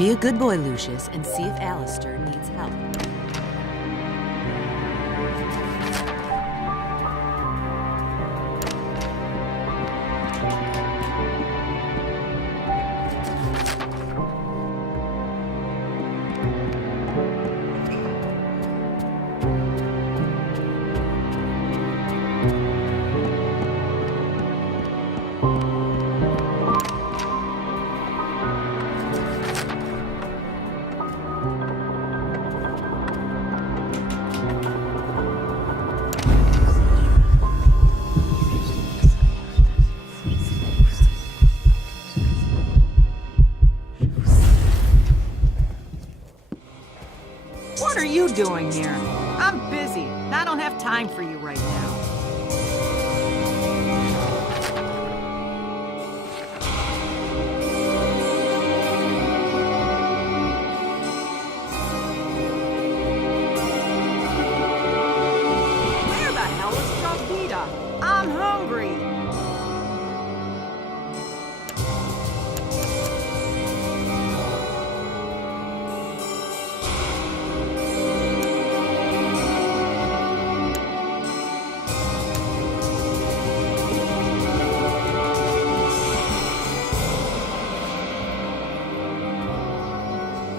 Be a good boy, Lucius, and see if Alastair needs help. What are you doing here? I'm busy. I don't have time for you right now. Where the hell is Jovita? I'm hungry.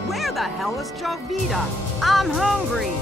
Where the hell is Jovita? I'm hungry.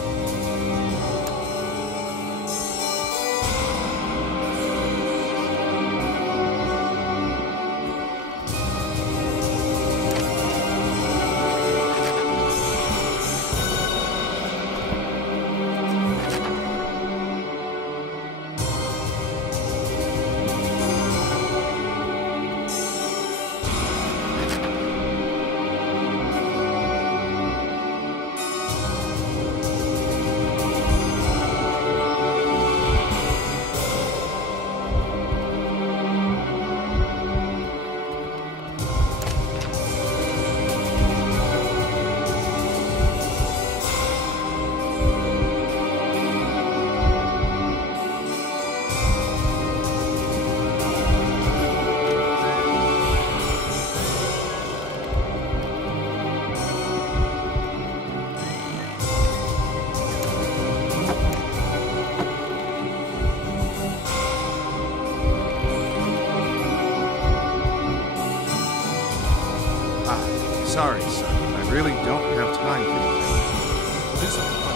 Sorry, son. I really don't have time for you. Do something fun.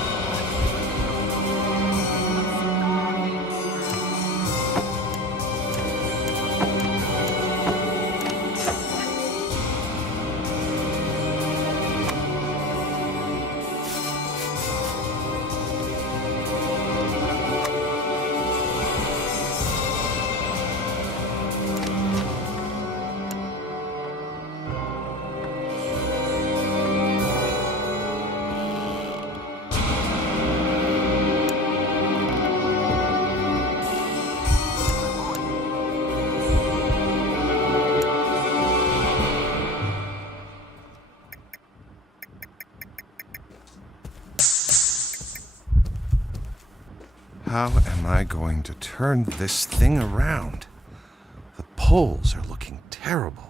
How am I going to turn this thing around? The poles are looking terrible.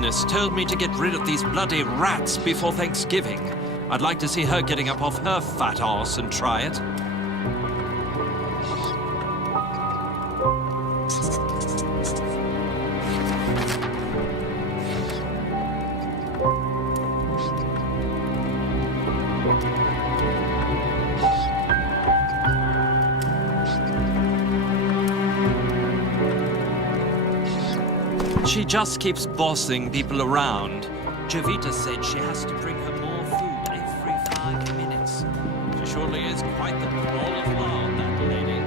Agnes told me to get rid of these bloody rats before Thanksgiving. I'd like to see her getting up off her fat arse and try it. She just keeps bossing people around. Jovita said she has to bring her more food every 5 minutes. She surely is quite the ball of lard, that lady.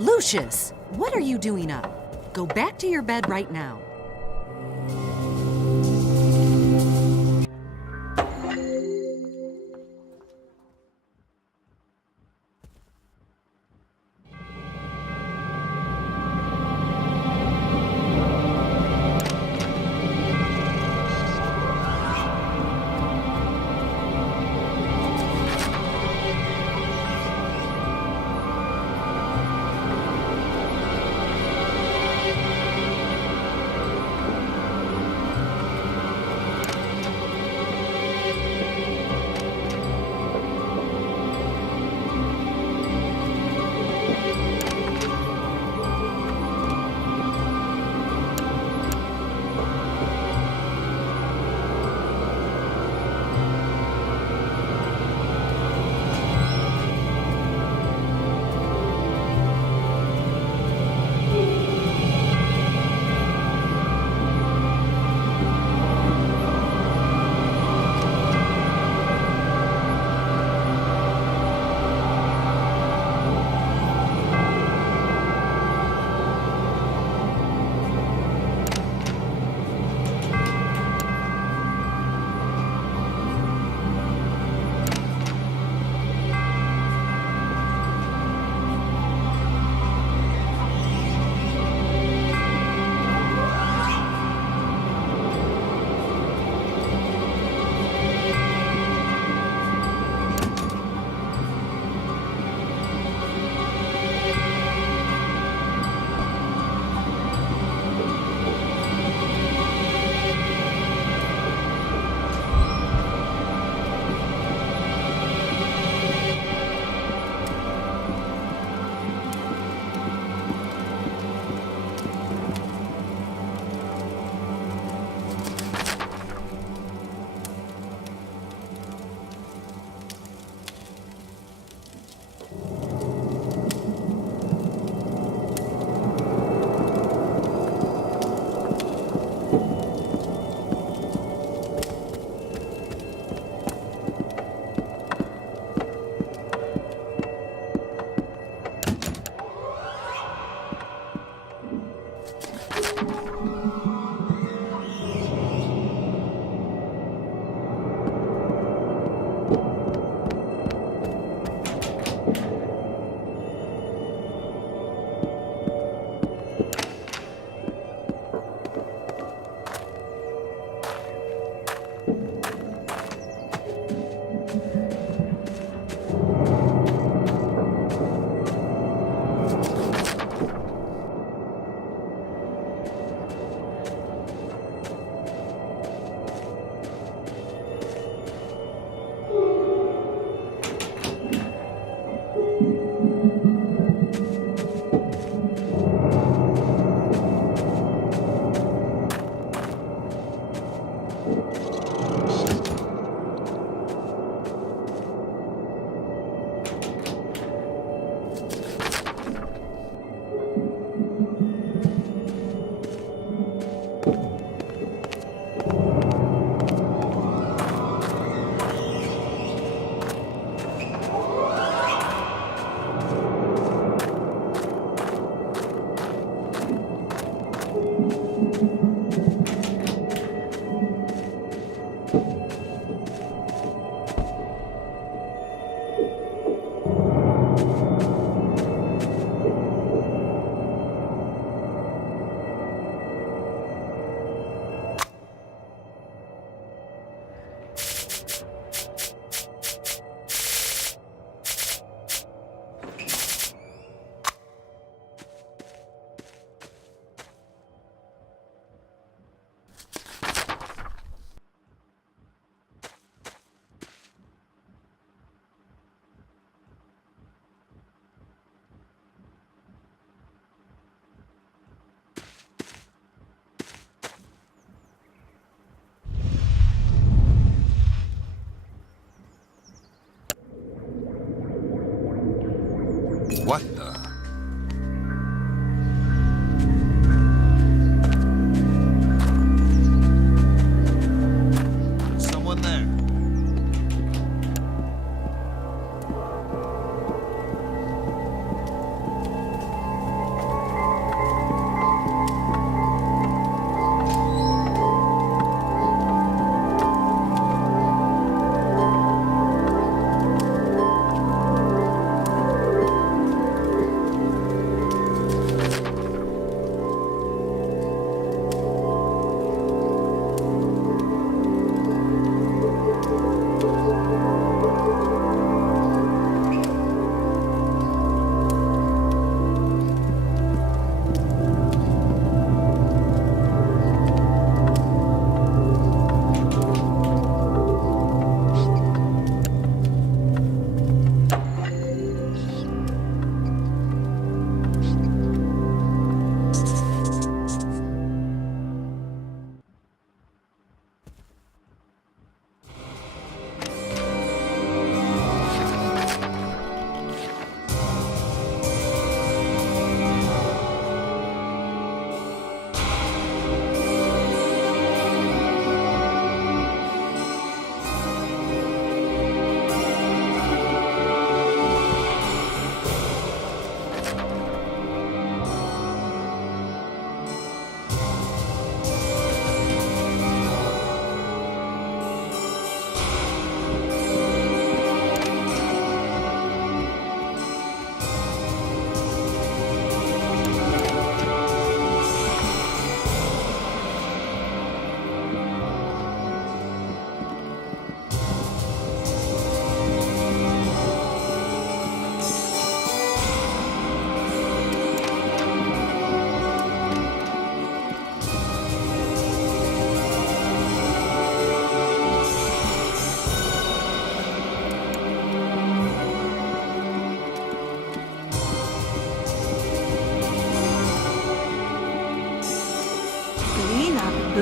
Lucius, what are you doing up? Go back to your bed right now.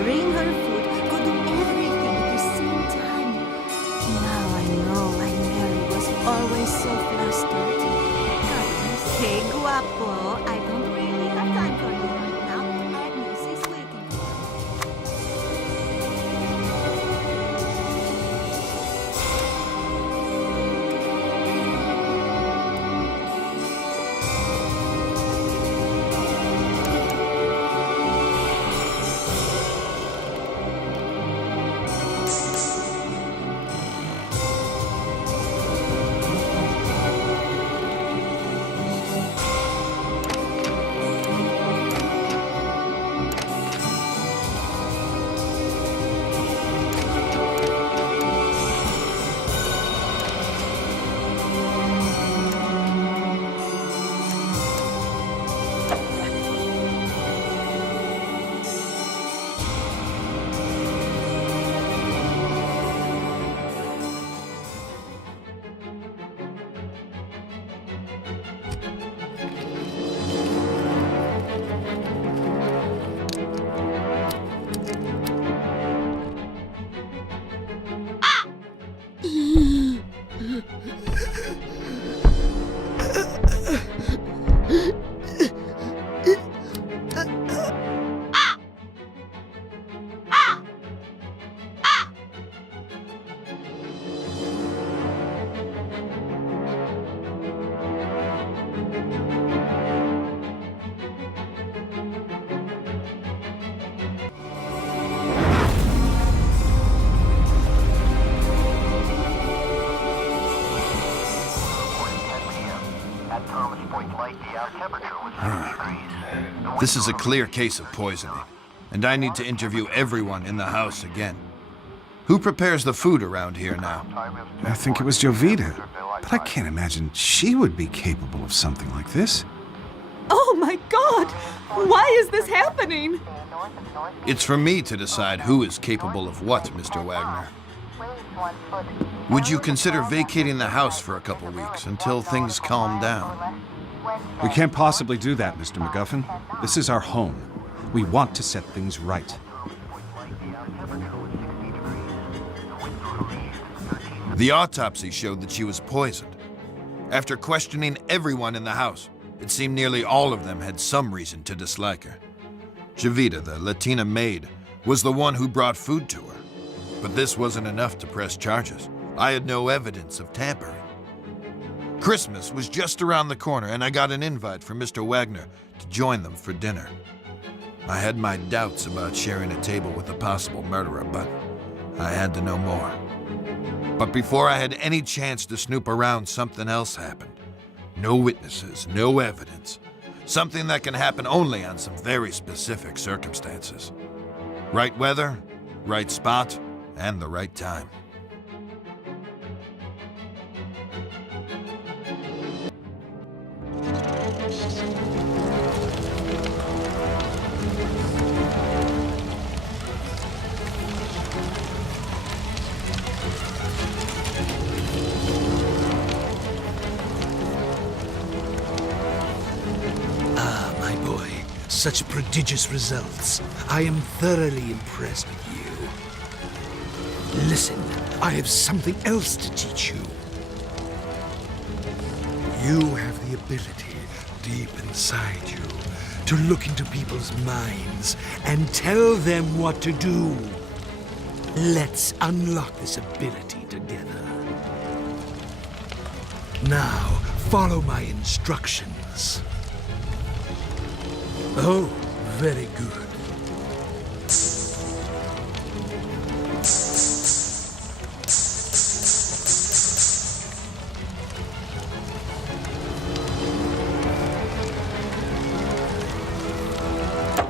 bring her food, could do everything at the same time. Now I know why Mary was always so flustered. Goodness, hey, guapo, I don't really have time for you right now. Agnes is waiting for you. This is a clear case of poisoning, and I need to interview everyone in the house again. Who prepares the food around here now? I think it was Jovita, but I can't imagine she would be capable of something like this. Oh my god! Why is this happening? It's for me to decide who is capable of what, Mr. Wagner. Would you consider vacating the house for a couple weeks until things calm down? We can't possibly do that, Mr. MacGuffin. This is our home. We want to set things right. The autopsy showed that she was poisoned. After questioning everyone in the house, it seemed nearly all of them had some reason to dislike her. Jovita, the Latina maid, was the one who brought food to her. But this wasn't enough to press charges. I had no evidence of tampering. Christmas was just around the corner, and I got an invite from Mr. Wagner to join them for dinner. I had my doubts about sharing a table with a possible murderer, but I had to know more. But before I had any chance to snoop around, something else happened. No witnesses, no evidence. Something that can happen only on some very specific circumstances. Right weather, right spot, and the right time. Such prodigious results. I am thoroughly impressed with you. Listen, I have something else to teach you. You have the ability, deep inside you, to look into people's minds and tell them what to do. Let's unlock this ability together. Now, follow my instructions. Oh, very good.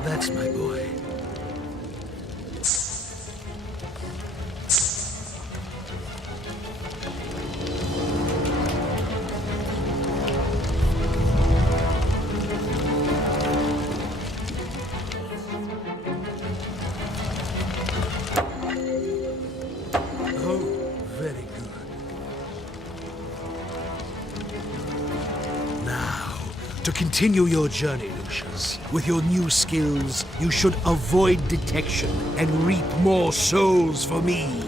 That's my boy. To continue your journey, Lucius. With your new skills, you should avoid detection and reap more souls for me.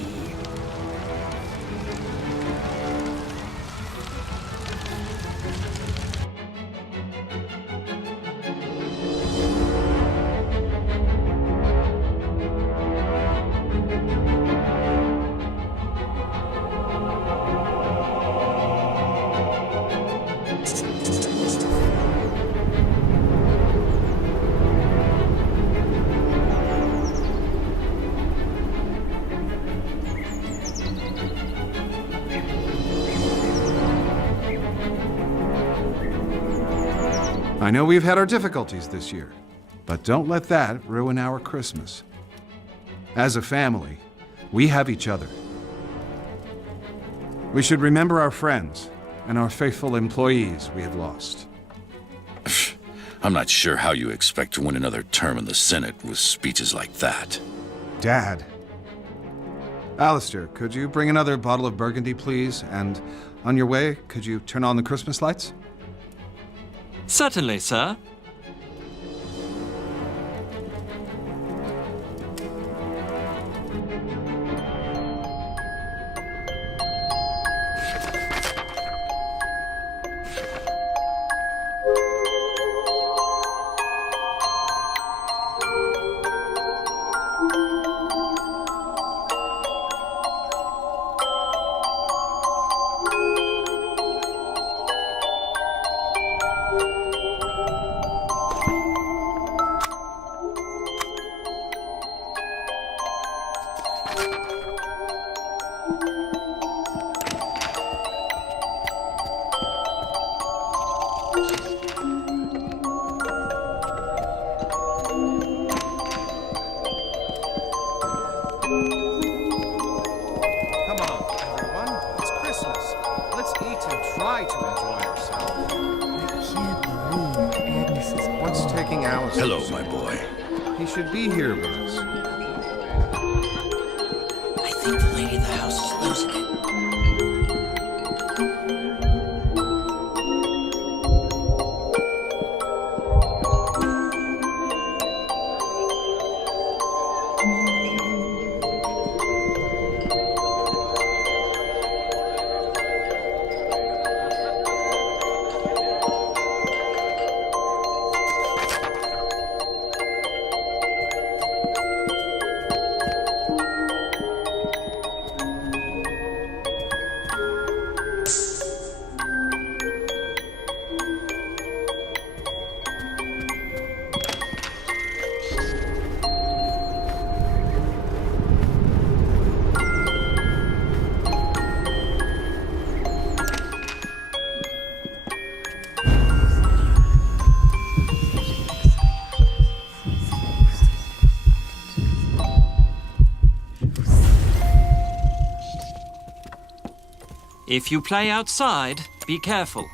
I know we've had our difficulties this year, but don't let that ruin our Christmas. As a family, we have each other. We should remember our friends and our faithful employees we have lost. I'm not sure how you expect to win another term in the Senate with speeches like that. Dad. Alastair, could you bring another bottle of Burgundy, please? And on your way, could you turn on the Christmas lights? Certainly, sir. Come on, everyone. It's Christmas. Let's eat and try to enjoy ourselves. I can't believe Agnes is What's taking Alice? Hello, my boy. He should be here with us. I think the lady of the house is losing it. If you play outside, be careful.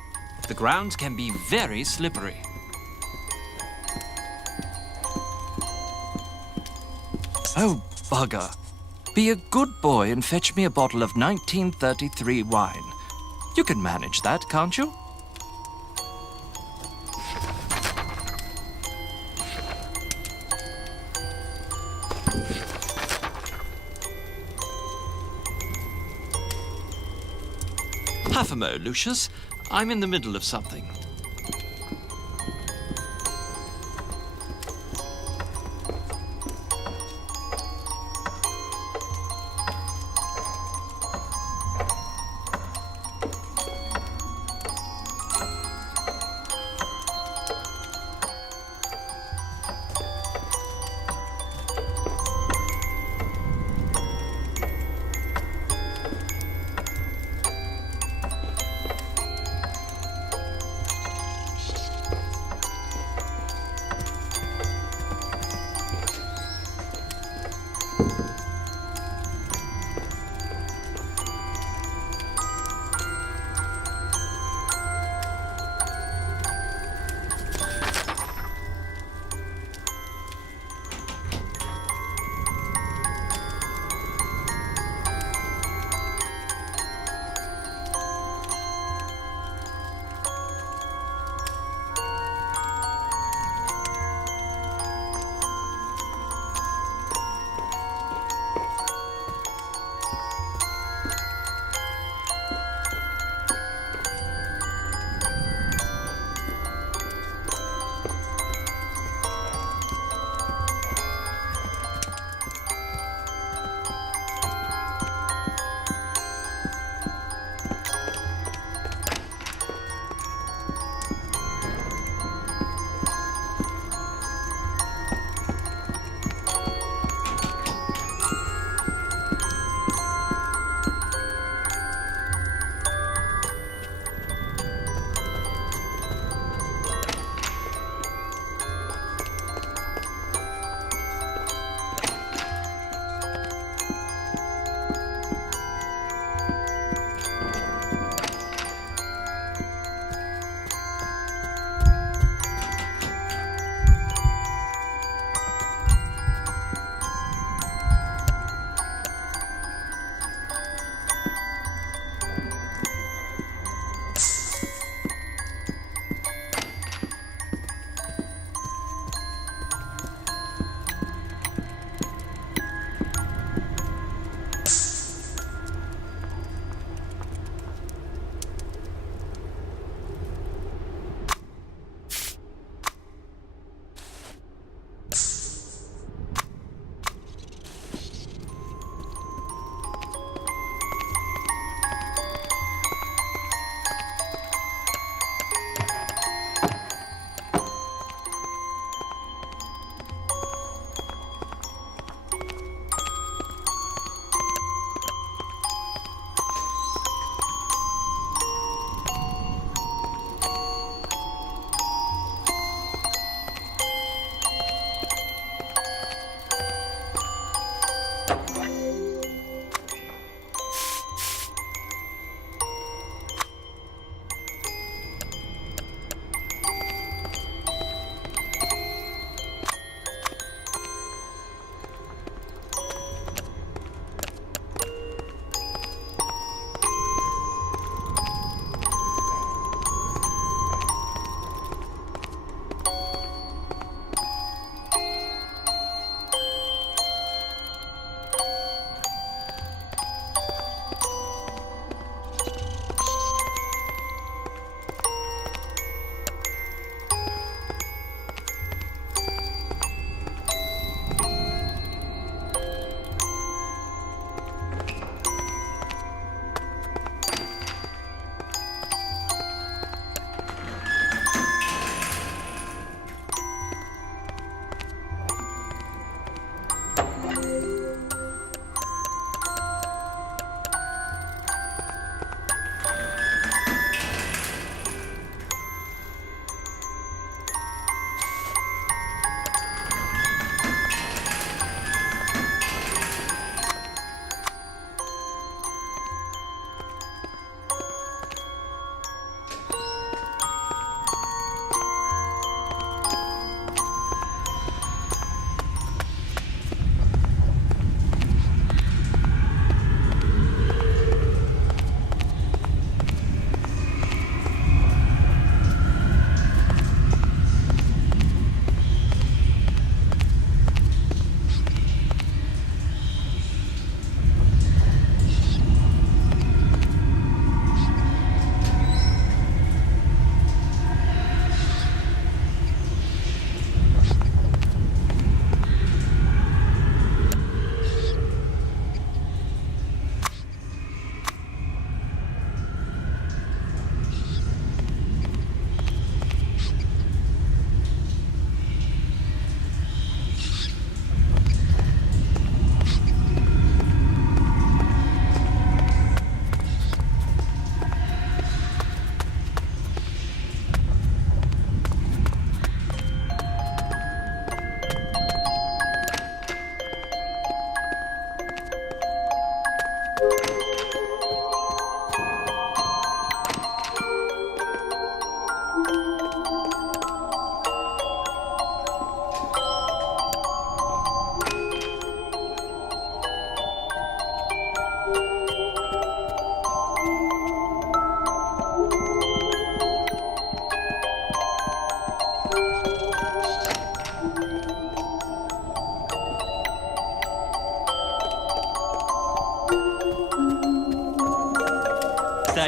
The ground can be very slippery. Oh, bugger. Be a good boy and fetch me a bottle of 1933 wine. You can manage that, can't you? Half a mo, Lucius. I'm in the middle of something.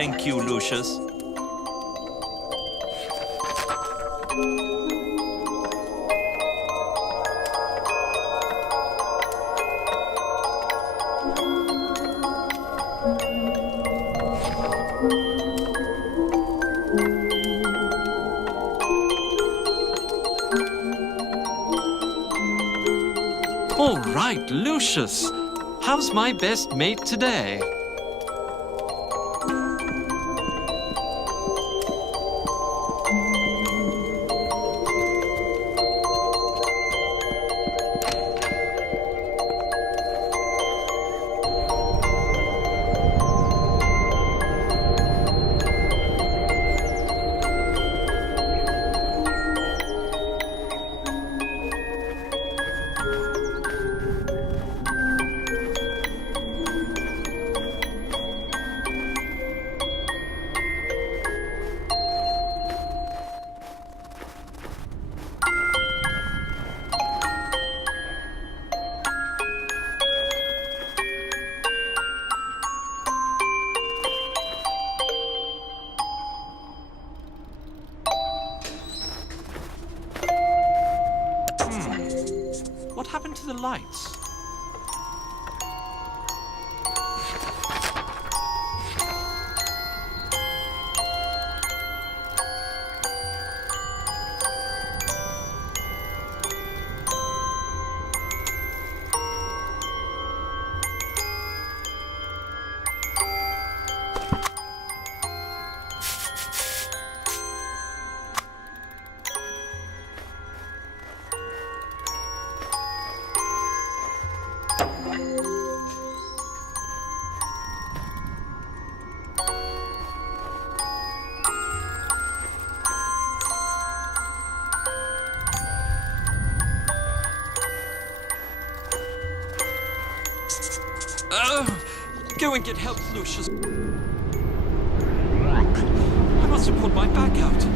Thank you, Lucius. All right, Lucius. How's my best mate today? What happened to the lights? Go and get help, Lucius. I must have put my back out.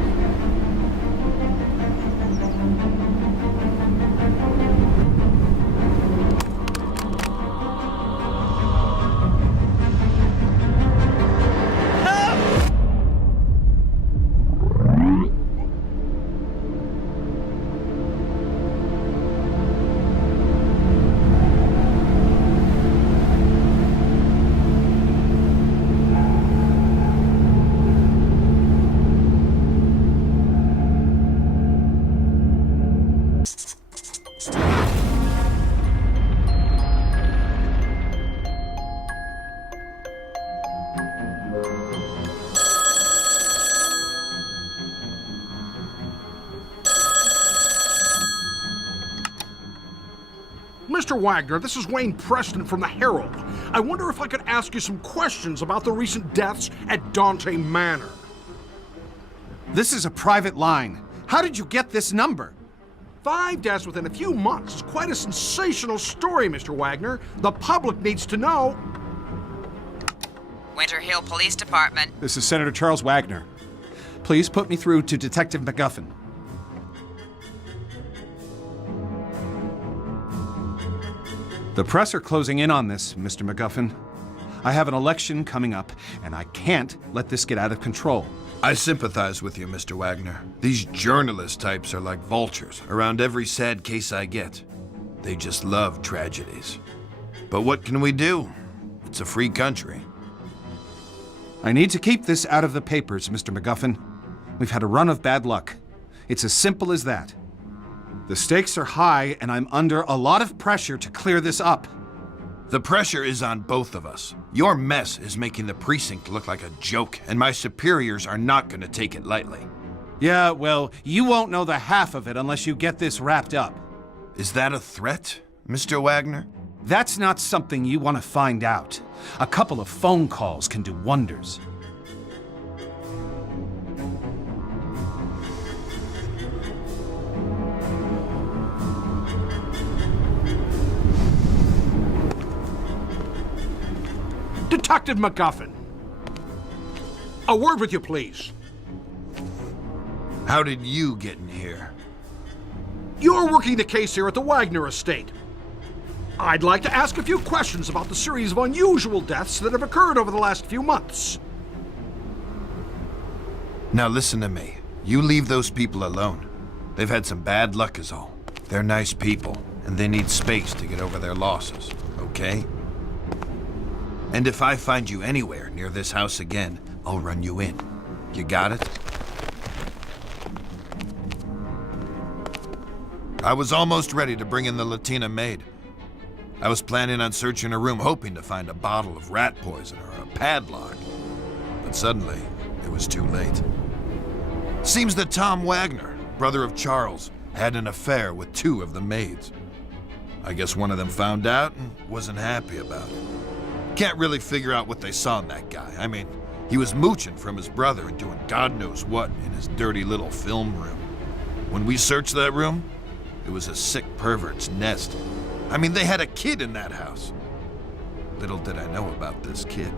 Mr. Wagner, this is Wayne Preston from the Herald. I wonder if I could ask you some questions about the recent deaths at Dante Manor. This is a private line. How did you get this number? 5 deaths within a few months is quite a sensational story, Mr. Wagner. The public needs to know. Winter Hill Police Department. This is Senator Charles Wagner. Please put me through to Detective McGuffin. The press are closing in on this, Mr. McGuffin. I have an election coming up, and I can't let this get out of control. I sympathize with you, Mr. Wagner. These journalist types are like vultures around every sad case I get. They just love tragedies. But what can we do? It's a free country. I need to keep this out of the papers, Mr. McGuffin. We've had a run of bad luck. It's as simple as that. The stakes are high, and I'm under a lot of pressure to clear this up. The pressure is on both of us. Your mess is making the precinct look like a joke, and my superiors are not going to take it lightly. Yeah, well, you won't know the half of it unless you get this wrapped up. Is that a threat, Mr. Wagner? That's not something you want to find out. A couple of phone calls can do wonders. Detective McGuffin. A word with you, please. How did you get in here? You're working the case here at the Wagner estate. I'd like to ask a few questions about the series of unusual deaths that have occurred over the last few months. Now listen to me. You leave those people alone. They've had some bad luck is all. They're nice people, and they need space to get over their losses, okay? And if I find you anywhere near this house again, I'll run you in. You got it? I was almost ready to bring in the Latina maid. I was planning on searching her room, hoping to find a bottle of rat poison or a padlock. But suddenly, it was too late. Seems that Tom Wagner, brother of Charles, had an affair with two of the maids. I guess one of them found out and wasn't happy about it. Can't really figure out what they saw in that guy. I mean, he was mooching from his brother and doing God knows what in his dirty little film room. When we searched that room, it was a sick pervert's nest. I mean, they had a kid in that house. Little did I know about this kid.